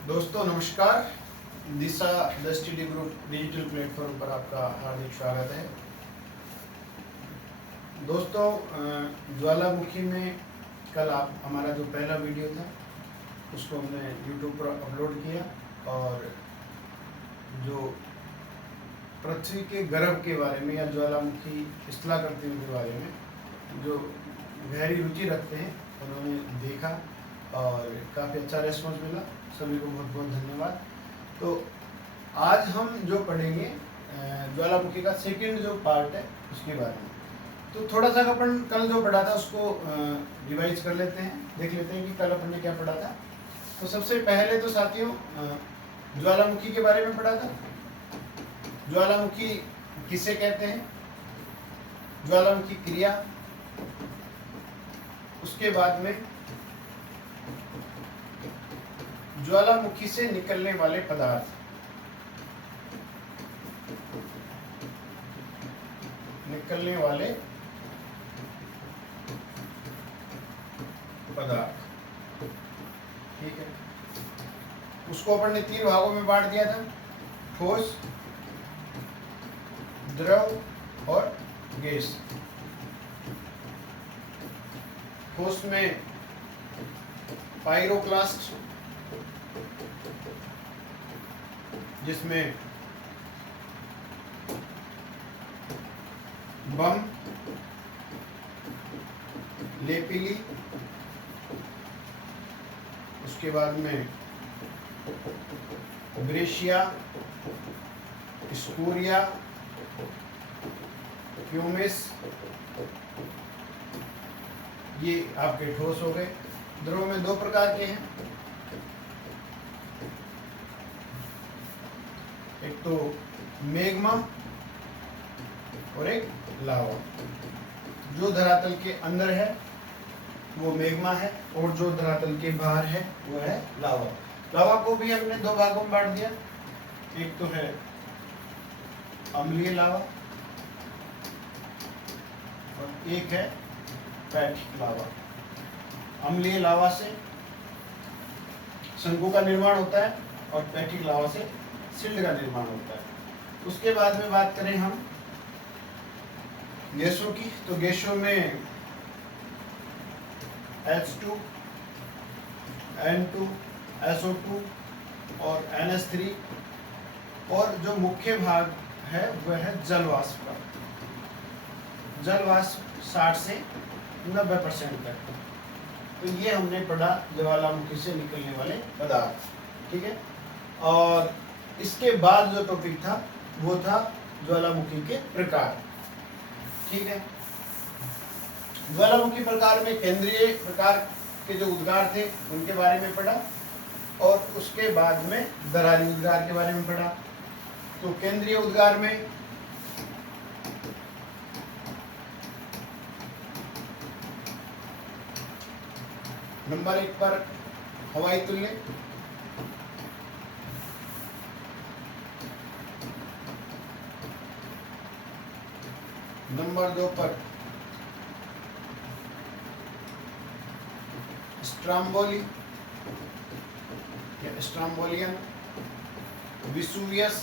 दोस्तों नमस्कार। Disha the study group digital platform पर आपका हार्दिक स्वागत है। दोस्तों ज्वालामुखी में कल आप हमारा जो पहला वीडियो था उसको हमने यूट्यूब पर अपलोड किया और जो पृथ्वी के गर्भ के बारे में या ज्वालामुखी स्थलाकृतियों के बारे में जो गहरी रुचि रखते हैं उन्होंने देखा और काफ़ी अच्छा रेस्पॉन्स मिला। सभी को बहुत बहुत धन्यवाद। तो आज हम जो पढ़ेंगे ज्वालामुखी का सेकंड जो पार्ट है उसके बारे में। तो थोड़ा सा अपन कल जो पढ़ा था उसको रिवाइज कर लेते हैं, देख लेते हैं कि कल अपन ने क्या पढ़ा था। तो सबसे पहले तो साथियों ज्वालामुखी के बारे में पढ़ा था। ज्वालामुखी किसे कहते हैं, ज्वालामुखी क्रिया, उसके बाद में ज्वालामुखी से निकलने वाले पदार्थ, निकलने वाले पदार्थ, ठीक है। उसको अपन ने 3 भागों में बांट दिया था, ठोस, द्रव और गैस। ठोस में पाइरोक्लास्ट जिसमें बम, लेपिली, उसके बाद में ग्रेशिया, स्कोरिया, प्यूमिस, ये आपके ठोस हो गए। द्रव में 2 प्रकार के हैं, एक तो मैग्मा और एक लावा। जो धरातल के अंदर है वो मैग्मा है और जो धरातल के बाहर है वो है लावा। लावा को भी हमने 2 भागों में बांट दिया, एक तो है अम्लीय लावा और एक है पैठिक लावा। अम्लीय लावा से शंकु का निर्माण होता है और पैठिक लावा से सिल्ड का निर्माण होता है। उसके बाद में बात करें हम गैसों की, तो गैसों में H2, N2, SO2 और NH3 और जो मुख्य भाग है वह है जल वाष्प का। जल वाष्प 60 से 90% तक। तो ये हमने पढ़ा ज्वालामुखी से निकलने वाले पदार्थ, ठीक है। और इसके बाद जो टॉपिक था वो था ज्वालामुखी के प्रकार, ठीक है। ज्वालामुखी प्रकार में केंद्रीय प्रकार के जो उद्गार थे उनके बारे में पढ़ा और उसके बाद में दरारी उद्गार के बारे में पढ़ा। तो केंद्रीय उद्गार में नंबर 1 पर हवाई तुल्य, नंबर 2 पर स्ट्राम्बोली या स्ट्राम्बोलियन, विसुवियस,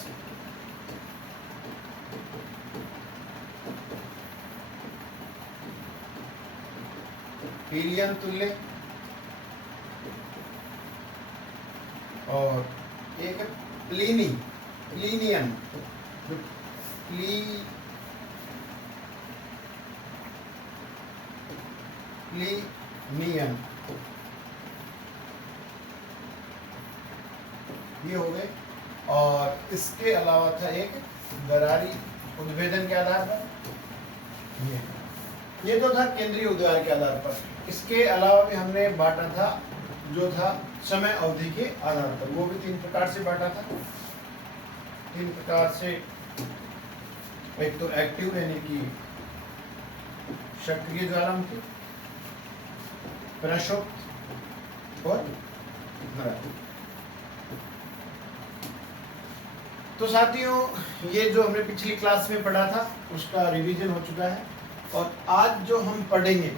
पीलियन तुल्य और एक प्लिनी, प्लीनियन, जो प्लीनियन, ये हो गए। और इसके अलावा था एक दरारी उद्भेदन के आधार पर, ये तो था केंद्रीय उद्गार के आधार पर। इसके अलावा भी हमने बांटा था जो था समय अवधि के आधार पर, वो भी 3 प्रकार से बांटा था। 3 प्रकार से, एक तो एक्टिव यानी कि सक्रिय ज्वालामुखी, प्रक्षुब्ध और निराकुल। तो साथियों ये जो हमने पिछली क्लास में पढ़ा था उसका रिवीजन हो चुका है और आज जो हम पढ़ेंगे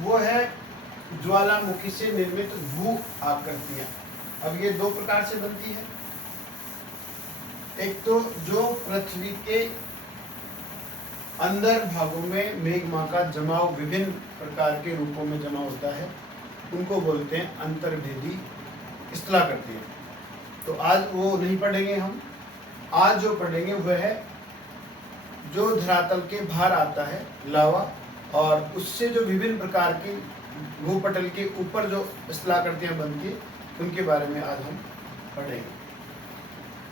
वो है ज्वालामुखी से निर्मित भू आकृतियां। अब ये दो प्रकार से बनती है। एक तो जो पृथ्वी के अंदर भागों में मेग्मा का जमाव विभिन्न प्रकार के रूपों में जमा होता है, उनको बोलते हैं अंतर्भेदी स्थलाकृतियां। तो आज वो नहीं पढ़ेंगे हम। आज जो पढ़ेंगे वह है जो धरातल के बाहर आता है लावा, और उससे जो विभिन्न प्रकार के भूपटल के ऊपर जो स्थलाकृतियां बनती है, उनके बारे में आज हम पढ़ेंगे।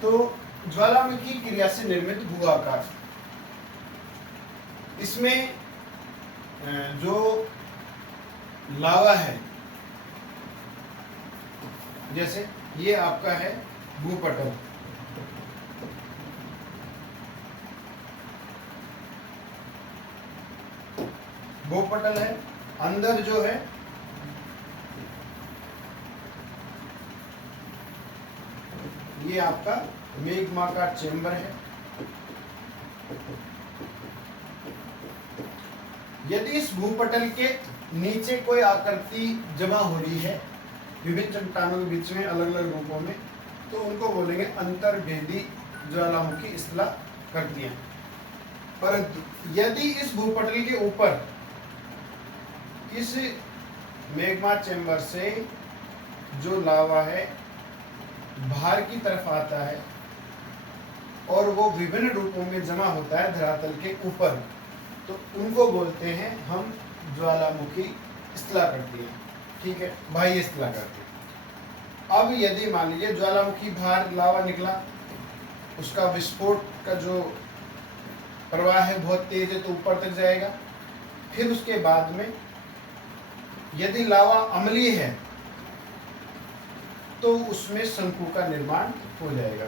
तो ज्वालामुखी क्रिया से निर्मित भू आकार, इसमें जो लावा है, जैसे ये आपका है भूपटल, भूपटल है। अंदर जो है ये आपका मेग्मा का चेंबर है। यदि इस भूपटल के नीचे कोई आकृति जमा हो रही है विभिन्न चट्टानों के बीच में अलग अलग रूपों में, तो उनको बोलेंगे अंतर्भेदी ज्वालामुखी स्थलाकृतियां। परंतु यदि इस भूपटल के ऊपर इस मेग्मा चेंबर से जो लावा है बाहर की तरफ आता है और वो विभिन्न रूपों में जमा होता है धरातल के ऊपर, तो उनको बोलते हैं हम ज्वालामुखी स्थलाकृतियां। ठीक है, बाह्य स्थलाकृति। अब यदि मान लीजिए ज्वालामुखी बाहर लावा निकला, उसका विस्फोट का जो प्रवाह है बहुत तेज है, तो ऊपर तक जाएगा। फिर उसके बाद में यदि लावा अम्लीय है तो उसमें शंकु का निर्माण हो जाएगा।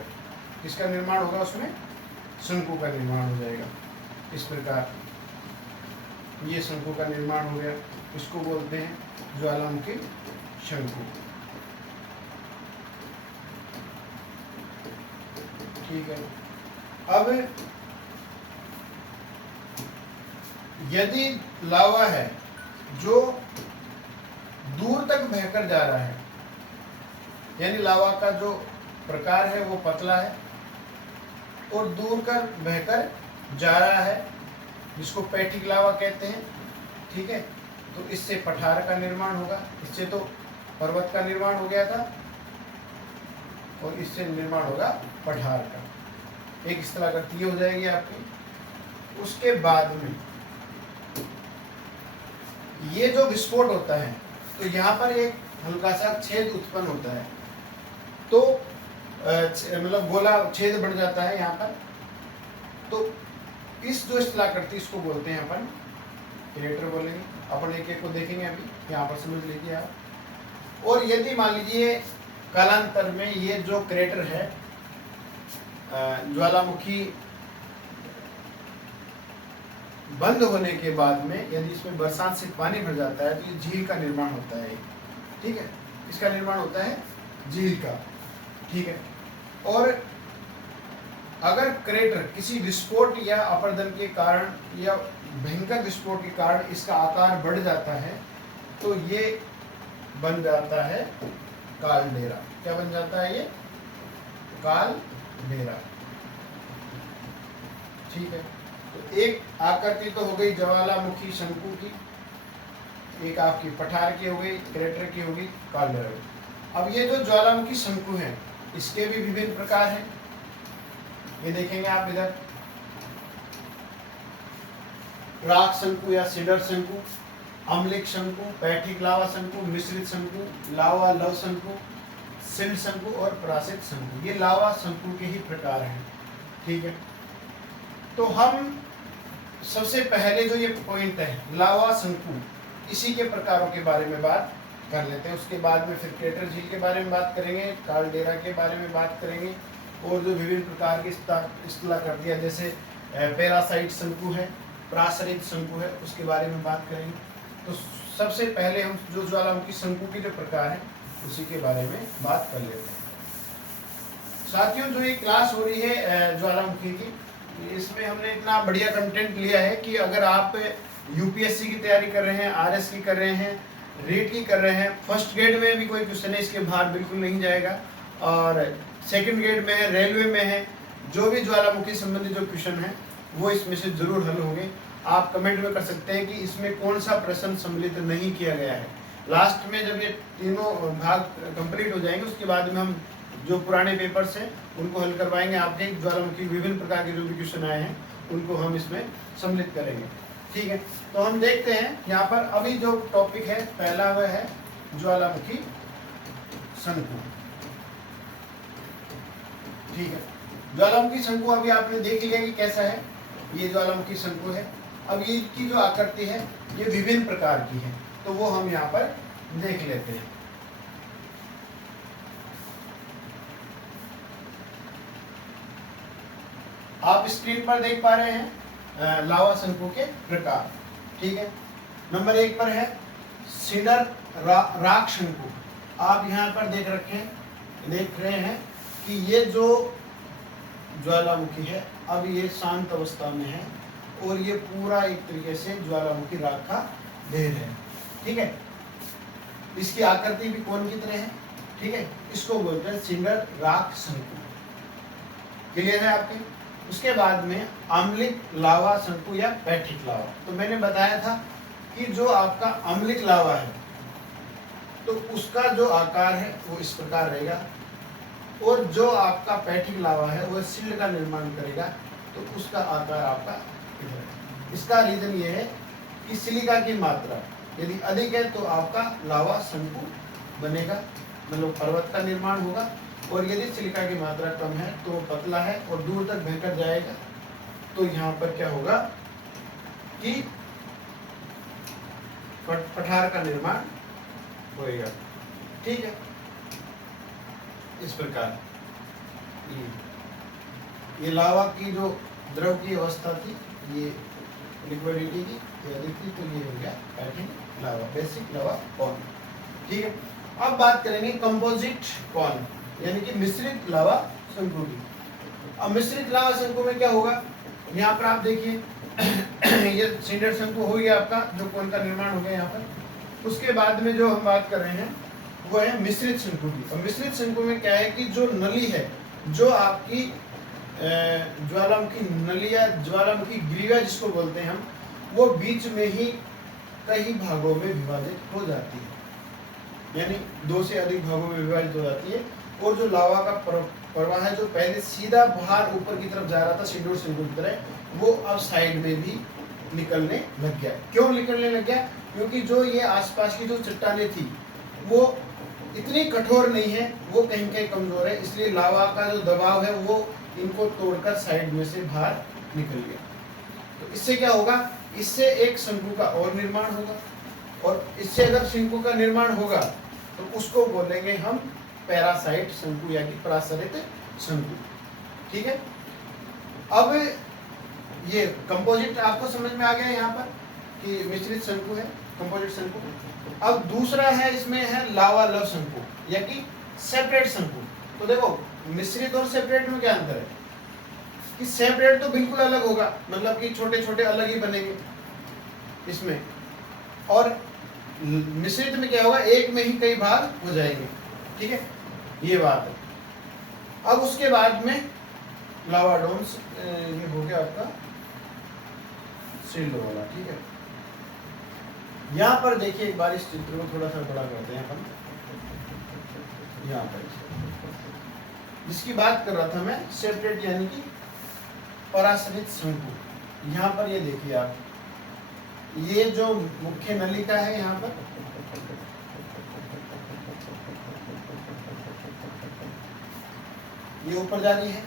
किसका निर्माण होगा? उसमें शंकु का निर्माण हो जाएगा। इस प्रकार ये शंकु का निर्माण हो गया, इसको बोलते हैं ज्वालामुखी शंकु। ठीक है। अब यदि लावा है जो दूर तक बहकर जा रहा है, यानी लावा का जो प्रकार है वो पतला है और दूर कर बहकर जा रहा है, जिसको पैठिक लावा कहते हैं। ठीक है, तो इससे पठार का निर्माण होगा। इससे तो पर्वत का निर्माण हो गया था और इससे निर्माण होगा पठार का। एक स्थलाकृति हो जाएगी आपकी। उसके बाद में ये जो विस्फोट होता है, तो यहाँ पर एक हल्का सा छेद उत्पन्न होता है, तो मतलब गोला छेद बढ़ जाता है यहाँ पर। तो इस जो स्थलाकृति, इसको बोलते हैं अपन क्रेटर बोलेंगे। अपन एक एक को देखेंगे अभी, यहाँ पर समझ लीजिए आप। और यदि मान लीजिए कालांतर में ये जो क्रेटर है ज्वालामुखी बंद होने के बाद में, यदि इसमें बरसात से पानी भर जाता है, तो ये झील का निर्माण होता है। ठीक है, इसका निर्माण होता है झील का। ठीक है, और अगर क्रेटर किसी विस्फोट या अपरदन के कारण या भयंकर विस्फोट के कारण इसका आकार बढ़ जाता है, तो ये बन जाता है कालडेरा। क्या बन जाता है? ये कालडेरा। ठीक है, तो एक आकृति तो हो गई ज्वालामुखी शंकु की, एक आपकी पठार की हो गई, क्रेटर की हो गई, कालडेरा। अब ये जो ज्वालामुखी शंकु है, इसके भी विभिन्न प्रकार हैं। ये देखेंगे आप इधर, राख शंकु या सीडर शंकु, अम्लिक शंकु, पैठिक लावा शंकु, मिश्रित शंकु, लावा लव शंकु, सिंड शंकु और प्रासित शंकु। ये लावा शंकु के ही प्रकार हैं। ठीक है, तो हम सबसे पहले जो ये पॉइंट है लावा शंकु, इसी के प्रकारों के बारे में बात कर लेते हैं। उसके बाद में फिर क्रेटर झील के बारे में बात करेंगे, कालडेरा के बारे में बात करेंगे, और जो विभिन्न प्रकार की स्थलाकृतियां जैसे पैरासाइट शंकु है, प्रासरित शंकु है, उसके बारे में बात करेंगे। तो सबसे पहले हम जो ज्वालामुखी शंकु के जो प्रकार है उसी के बारे में बात कर लेते हैं। साथियों, जो ये क्लास हो रही है ज्वालामुखी की, इसमें हमने इतना बढ़िया कंटेंट लिया है कि अगर आप यूपीएससी की तैयारी कर रहे हैं, आरएस की कर रहे हैं, रेट की कर रहे हैं। फर्स्ट ग्रेड में भी कोई क्वेश्चन है इसके बाहर बिल्कुल नहीं जाएगा, और सेकंड ग्रेड में है, रेलवे में है, जो भी ज्वालामुखी संबंधी जो क्वेश्चन है वो इसमें से जरूर हल होंगे। आप कमेंट में कर सकते हैं कि इसमें कौन सा प्रश्न सम्मिलित नहीं किया गया है। लास्ट में जब ये तीनों भाग कंप्लीट हो जाएंगे उसके बाद में हम जो पुराने पेपर्स हैं उनको हल करवाएंगे। आपके ज्वालामुखी विभिन्न प्रकार के जो भी क्वेश्चन आए हैं उनको हम इसमें सम्मिलित करेंगे। ठीक है, तो हम देखते हैं यहाँ पर अभी जो टॉपिक है पहला वह है ज्वालामुखी शंकु। ठीक है, ज्वालामुखी शंकु अभी आपने देख लिया कि कैसा है, ये ज्वालामुखी शंकु है। अब ये की जो आकृति है ये विभिन्न प्रकार की है, तो वो हम यहाँ पर देख लेते हैं। आप स्क्रीन पर देख पा रहे हैं लावा शंकु के प्रकार। ठीक है, नंबर 1 पर है सिंडर राख शंकु। आप यहाँ पर देख रहे हैं कि ये जो ज्वालामुखी है अब ये शांत अवस्था में है और ये पूरा एक तरीके से ज्वालामुखी राख का ढेर है। ठीक है, इसकी आकृति भी कोन की तरह है। ठीक है, इसको बोलते हैं सिंडर राख शंकु। क्लियर है आपके? उसके बाद में अम्लिक लावा शंकु या पैठिक लावा। तो मैंने बताया था कि जो आपका अम्लिक लावा है तो उसका जो आकार है वो इस प्रकार रहेगा, और जो आपका पैठिक लावा है वो सिल्ड का निर्माण करेगा तो उसका आकार आपका इधर है। इसका रीजन ये है कि सिलिका की मात्रा यदि अधिक है तो आपका लावा शंकु बनेगा, मतलब पर्वत का निर्माण होगा, और यदि सिलिका की मात्रा कम है तो वो पतला है और दूर तक बहकर जाएगा, तो यहाँ पर क्या होगा कि पठार का निर्माण होएगा। ठीक है, इस प्रकार ये लावा की जो द्रव की अवस्था थी, ये लिक्विडिटी की अधिक थी, तो ये हो गया पैठिक लावा, बेसिक लावा कॉन। ठीक है, अब बात करेंगे कंपोजिट कॉन यानी कि मिश्रित लावा शंकु की। अब मिश्रित लावा शंकु में क्या होगा, यहाँ पर आप देखिए ये सिंडर शंकु हो गया आपका, जो कोन का निर्माण हो गया यहाँ पर। उसके बाद में जो हम बात कर रहे हैं वो है मिश्रित शंकु की। और मिश्रित शंकु में क्या है कि जो नली है, जो आपकी ज्वालामुखी नली या ज्वालामुखी ग्रीवा जिसको बोलते हैं हम, वो बीच में ही कई भागों में विभाजित हो जाती है, यानी 2 से अधिक भागों में विभाजित हो जाती है। और जो लावा का प्रवाह है जो पहले सीधा बाहर ऊपर की तरफ जा रहा था सिंदूर शंकु की तरह, वो अब साइड में भी निकलने लग गया। क्यों निकलने लग गया? क्योंकि जो ये आसपास की जो चट्टानें थी वो इतनी कठोर नहीं है, वो कहीं कहीं कमजोर है, इसलिए लावा का जो दबाव है वो इनको तोड़कर साइड में से बाहर निकल गया। तो इससे क्या होगा, इससे एक शंकु का और निर्माण होगा, और इससे अगर शंकु का निर्माण होगा तो उसको बोलेंगे हम पैरासाइट शंकु या कि परासरित शंकु। ठीक है, अब ये कंपोजिट आपको समझ में आ गया यहाँ पर कि मिश्रित शंकु है, कंपोजिट शंकु। अब दूसरा है, इसमें है लावा लव शंकु या कि सेपरेट शंकु। तो देखो मिश्रित और सेपरेट में क्या अंतर है कि सेपरेट तो बिल्कुल अलग होगा, मतलब कि छोटे छोटे अलग ही बनेंगे इसमें, और मिश्रित में क्या होगा, एक में ही कई भाग हो जाएंगे। ठीक है, ये बात है। अब उसके बाद में लावा डोम्स, ये हो गया आपका सील्ड वाला। ठीक है, यहाँ पर देखिए एक बार इस चित्र को थोड़ा सा बड़ा करते हैं हम। यहाँ पर जिसकी बात कर रहा था मैं, सेपरेट यानी कि पराश्रित शंकु। यहाँ पर ये देखिए आप, ये जो मुख्य नलिका है यहाँ पर, ये ऊपर जा रही है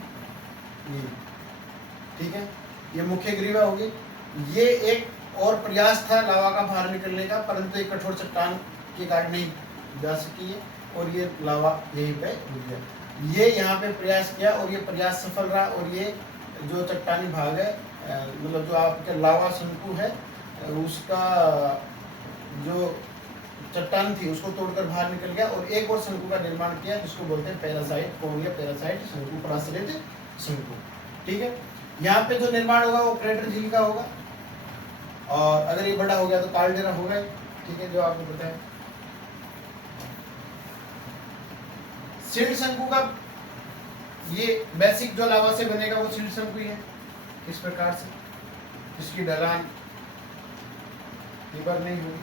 ये। ठीक है, ये मुख्य ग्रीवा होगी। ये एक और प्रयास था लावा का बाहर निकलने का, परंतु एक कठोर चट्टान के कारण नहीं जा सकी है, और ये लावा यहीं पे रुक गया। ये यहाँ पे प्रयास किया और ये प्रयास सफल रहा, और ये जो चट्टानी भाग है, मतलब जो आपके लावा शंकु है, उसका जो चट्टान थी उसको तोड़कर बाहर निकल गया, और एक और शंकु का निर्माण किया जिसको बोलते हैं पैरासाइट कौन या पैरासाइट शंकु, पराश्रित शंकु। ठीक है, यहाँ पे जो निर्माण होगा वो क्रेटर झील का होगा, और अगर ये बड़ा हो गया तो काल्डेरा होगा। ठीक है, जो आपको पता है। शील्ड शंकु का ये बेसिक जो लावा से बनेगा वो शील्ड शंकु ही है, इस प्रकार से, इसकी ढलान तीव्र नहीं होगी।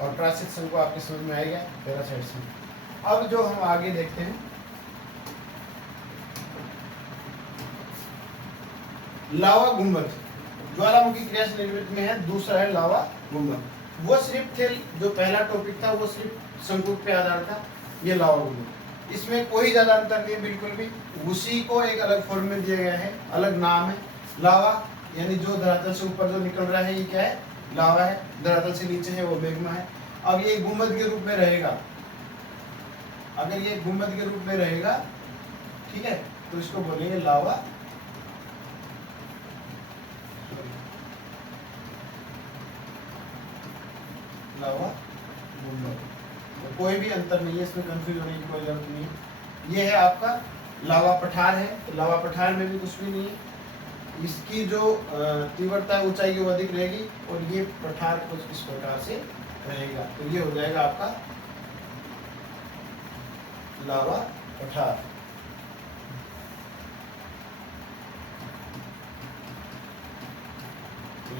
और प्राचित शंकु आपके समझ में आएगा, पैरासाइट शंकु। अब जो हम आगे देखते हैं, लावा गुंबद, ज्वालामुखी क्रिया से निर्मित में है, दूसरा है लावा गुंबद। वो सिर्फ थे, जो पहला टॉपिक था वो सिर्फ शंकु पे आधार था, ये लावा गुंबद। इसमें कोई ज्यादा अंतर नहीं, बिल्कुल भी। उसी को एक अलग फॉर्म में दिया गया है, अलग नाम है। लावा यानी जो धरातल से ऊपर जो निकल रहा है ये क्या है, लावा है। धरातल से नीचे है वो मैग्मा है। अब ये गुंबद के रूप में रहेगा, अगर ये गुंबद के रूप में रहेगा, ठीक है, तो इसको बोलेंगे लावा लावा गुंबद। तो कोई भी अंतर नहीं है इसमें, कंफ्यूज होने की कोई जरूरत नहीं है। ये है आपका लावा पठार है, तो लावा पठार में भी कुछ भी नहीं है। इसकी जो तीव्रता ऊंचाई वो अधिक रहेगी, और ये पठार कुछ इस प्रकार से रहेगा। तो ये हो जाएगा आपका लावा पठार।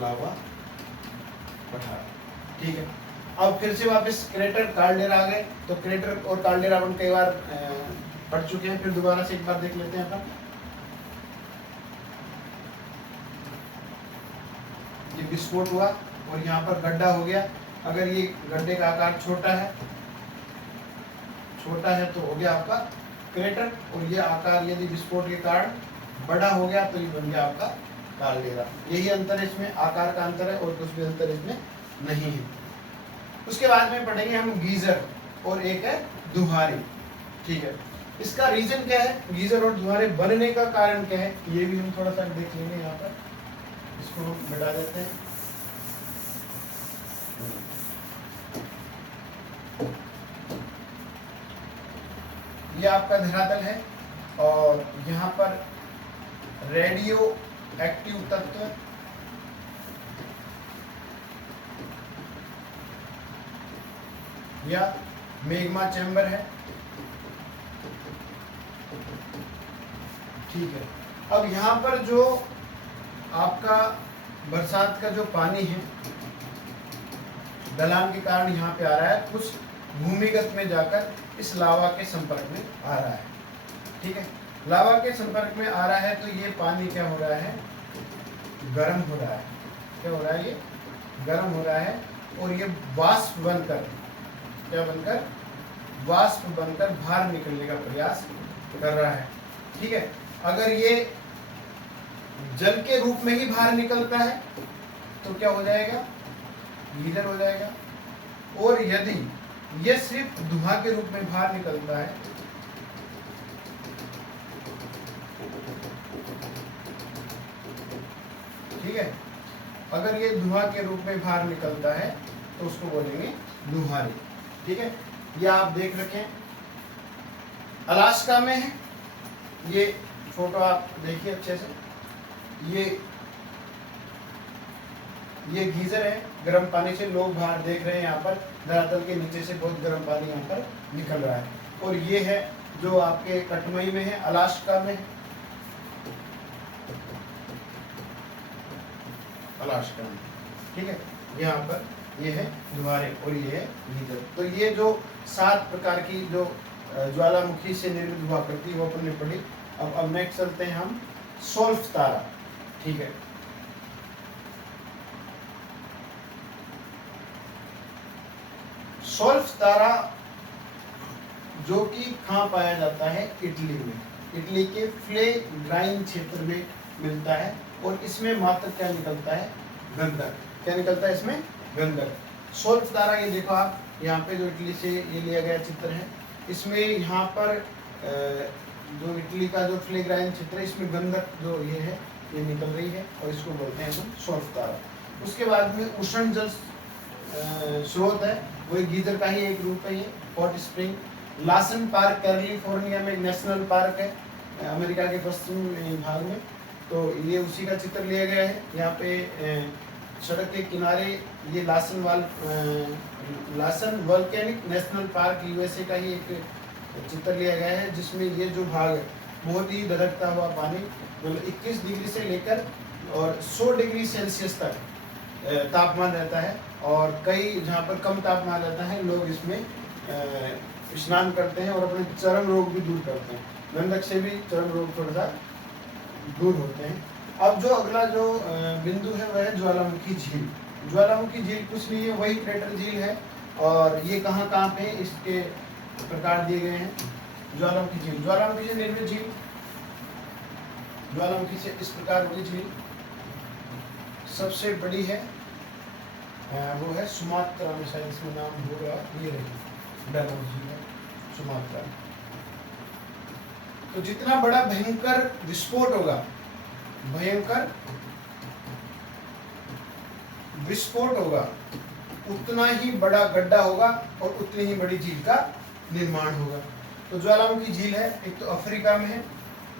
लावा पठार, ठीक है। अब फिर से वापस क्रेटर कार्डेरा आ गए। तो क्रेटर और कार्डेरा अपन कई बार पढ़ चुके हैं, फिर दोबारा से एक बार देख लेते हैं अपन। ये विस्फोट हुआ और यहाँ पर गड्ढा हो गया। अगर ये गड्ढे का आकार छोटा है तो हो गया आपका क्रेटर, और ये आकार यदि विस्फोट के कारण बड़ा हो गया तो ये बन गया आपका कार्डेरा। यही अंतर है इसमें, आकार का अंतर है, और कुछ भी अंतर इसमें नहीं है। उसके बाद में पढ़ेंगे हम गीजर, और एक है दुहारी, ठीक है। इसका रीजन क्या है, गीजर और दुहारे बनने का कारण क्या है, ये भी हम थोड़ा सा देख लेंगे। यहाँ पर इसको हम मिटा देते हैं। ये आपका धरातल है, और यहाँ पर रेडियो एक्टिव तत्व, या मैग्मा चैम्बर है, ठीक है। अब यहाँ पर जो आपका बरसात का जो पानी है, ढलान के कारण यहाँ पे आ रहा है, कुछ भूमिगत में जाकर इस लावा के संपर्क में आ रहा है, ठीक है। लावा के संपर्क में आ रहा है तो ये पानी क्या हो रहा है, गर्म हो रहा है। क्या हो रहा है, ये गर्म हो रहा है, और ये वाष्प बनकर, क्या बनकर, वाष्प बनकर बाहर निकलने का प्रयास कर रहा है, ठीक है। अगर ये जल के रूप में ही बाहर निकलता है तो क्या हो जाएगा, गीजर हो जाएगा। और यदि ये सिर्फ धुआं के रूप में बाहर निकलता है, ठीक है, अगर ये धुआं के रूप में बाहर निकलता है तो उसको बोलेंगे दुहारी, ठीक है। ये आप देख रखें, अलास्का में है ये फोटो, आप देखिए अच्छे से। ये गीजर है, गर्म पानी से लोग बाहर देख रहे हैं। यहाँ पर धरातल के नीचे से बहुत गर्म पानी यहाँ पर निकल रहा है। और ये है जो आपके कटमई में है, अलास्का में है, अलास्का में, ठीक है। यहाँ पर ये है दुहारे और ये है गीजर। तो ये जो 7 प्रकार की जो ज्वालामुखी से निर्मित हुआ करती है वो अपन ने पढ़ी। अब नेक्स्ट चलते हैं हम सोल्फ तारा, ठीक है। सोल्फ तारा जो कि कहाँ पाया जाता है, इटली में, इटली के फ्लेग्राइन क्षेत्र में मिलता है। और इसमें मात्र क्या निकलता है, गंधक। क्या निकलता है इसमें, गंधक। सोल्फ तारा, ये देखो आप, यहाँ पे जो इटली से ये लिया गया चित्र है, इसमें यहाँ पर जो इटली का जो फ्लेग्राइन क्षेत्र है, इसमें गंधक जो ये है ये निकल रही है, और इसको बोलते हैं हम सोल्फ तारा। उसके बाद में उष्ण जल स्रोत है, वो गीजर का ही एक रूप है, ये hot spring. Larsen park California में नेशनल पार्क है, अमेरिका के पश्चिम भाग में। तो ये उसी का चित्र लिया गया है। यहाँ पे सड़क के किनारे ये Larsen volcanic national park USA का ही एक चित्र लिया गया है, जिसमें ये जो भाग है बहुत ही धधकता हुआ पानी, मतलब 21 डिग्री से लेकर और 100 डिग्री सेल्सियस तक तापमान रहता है। और कई जहाँ पर कम तापमान रहता है लोग इसमें स्नान करते हैं और अपने चर्म रोग भी दूर करते हैं। गंधक से भी चर्म रोग थोड़ा सा दूर होते हैं। अब जो अगला जो बिंदु है वह है ज्वालामुखी झील। ज्वालामुखी झील कुछ नहीं है, वही क्रेटर झील है। और ये कहाँ कहाँ पे इसके प्रकार दिए गए हैं। ज्वालामुखी झील, ज्वालामुखी से निर्मित झील, ज्वालामुखी से इस प्रकार होगी झील। सबसे बड़ी है वो है सुमात्रा में, शायद इसमें नाम होगा, ये रही डलहौजी है सुमात्रा। तो जितना बड़ा भयंकर विस्फोट होगा, भयंकर विस्फोट होगा, उतना ही बड़ा गड्ढा होगा और उतनी ही बड़ी झील का निर्माण होगा। तो ज्वालामुखी झील है, एक तो अफ्रीका में है,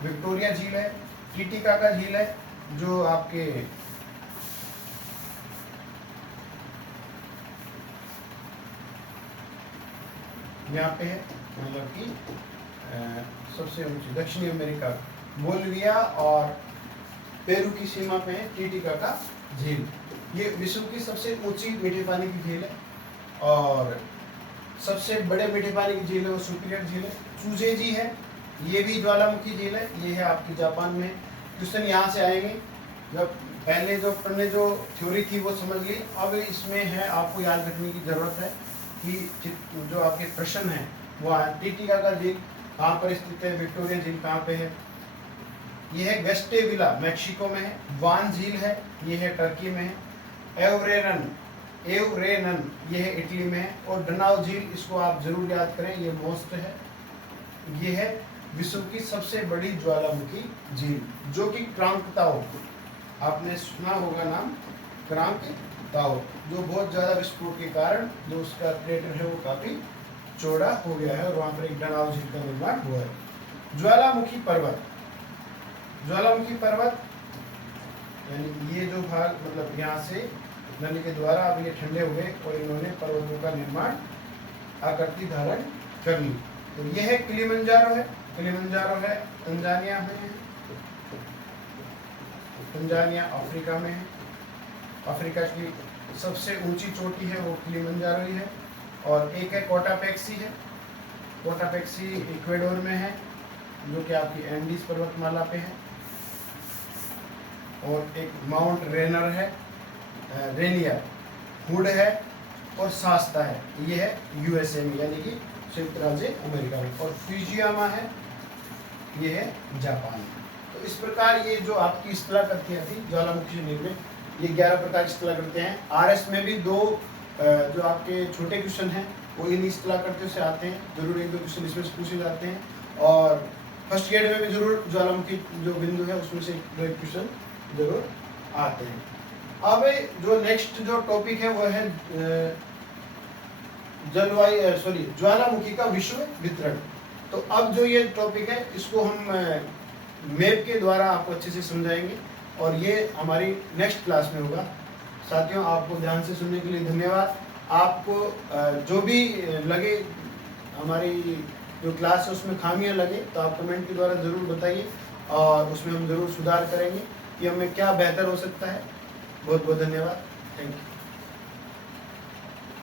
विक्टोरिया झील है, टीटिकाका झील है जो आपके यहाँ पे है, मतलब कि सबसे ऊंची दक्षिणी अमेरिका, बोलिविया और पेरू की सीमा पे है टीटिकाका झील। ये विश्व की सबसे ऊंची मीठे पानी की झील है। और सबसे बड़े मीठे पानी की झील है वो सुपीरियर झील है। चूजेजी है, ये भी ज्वालामुखी झील है, ये है आपकी जापान में। क्वेश्चन यहाँ से आएंगे, जब पहले जो अपने जो थ्योरी थी वो समझ ली, अब इसमें है आपको याद रखने की जरूरत है कि जो आपके प्रश्न है वो टीटिकाका झील कहाँ पर स्थित है, विक्टोरिया झील कहाँ पे है। ये है वेस्टेविला मैक्सिको में है, वान झील है, ये है टर्की में है, एवरेनन ये है इटली में है, और डनाव झील, इसको आप जरूर याद करें, ये मोस्ट है। ये है विश्व की सबसे बड़ी ज्वालामुखी झील, जो कि क्रांकताओ, आपने सुना होगा नाम क्रांकताओ, जो बहुत ज्यादा विस्फोट के कारण जो उसका क्रेटर है वो काफी चौड़ा हो गया है और वहां पर एक डनाव झील का निर्माण हुआ है। ज्वालामुखी पर्वत, ज्वालामुखी पर्वत यानी ये जो भाग, मतलब यहाँ से नली के द्वारा अब ये ठंडे हुए और इन्होंने पर्वतों का निर्माण आकृति धारण कर ली। तो ये है किलिमंजारो है, किलिमंजारो है तंजानिया में है, तंजानिया अफ्रीका में है। अफ्रीका की सबसे ऊंची चोटी है वो किलिमंजारो ही है। और एक है कोटापेक्सी है, कोटापेक्सी इक्वेडोर में है, जो कि आपकी एंडीज पर्वतमाला पे है। और एक माउंट रेनर है, रेनियर, हुड है और शास्ता है, ये है यूएसए में यानी कि संयुक्त राज्य अमेरिका में। और फ्यूजियामा है, ये है जापान में। तो इस प्रकार ये जो आपकी स्थलाकृतियाँ थी ज्वालामुखी से निर्मित, ये 11 प्रकार की स्थलाकृतियाँ हैं। आरएस में भी दो जो आपके छोटे क्वेश्चन हैं वो इन स्थलाकृतियों से आते हैं, जरूर एक दो क्वेश्चन इसमें से पूछे जाते हैं। और फर्स्ट ग्रेड में भी जरूर ज्वालामुखी जो बिंदु है उसमें से दो एक क्वेश्चन जरूर आते हैं। अब जो नेक्स्ट जो टॉपिक है वो है ज्वालामुखी का विश्व वितरण। तो अब जो ये टॉपिक है इसको हम मैप के द्वारा आपको अच्छे से समझाएंगे और ये हमारी नेक्स्ट क्लास में होगा। साथियों, आपको ध्यान से सुनने के लिए धन्यवाद। आपको जो भी लगे हमारी जो क्लास है उसमें खामियां लगे तो आप कमेंट के द्वारा ज़रूर बताइए और उसमें हम ज़रूर सुधार करेंगे कि हमें क्या बेहतर हो सकता है। बहुत बहुत धन्यवाद। Thank you.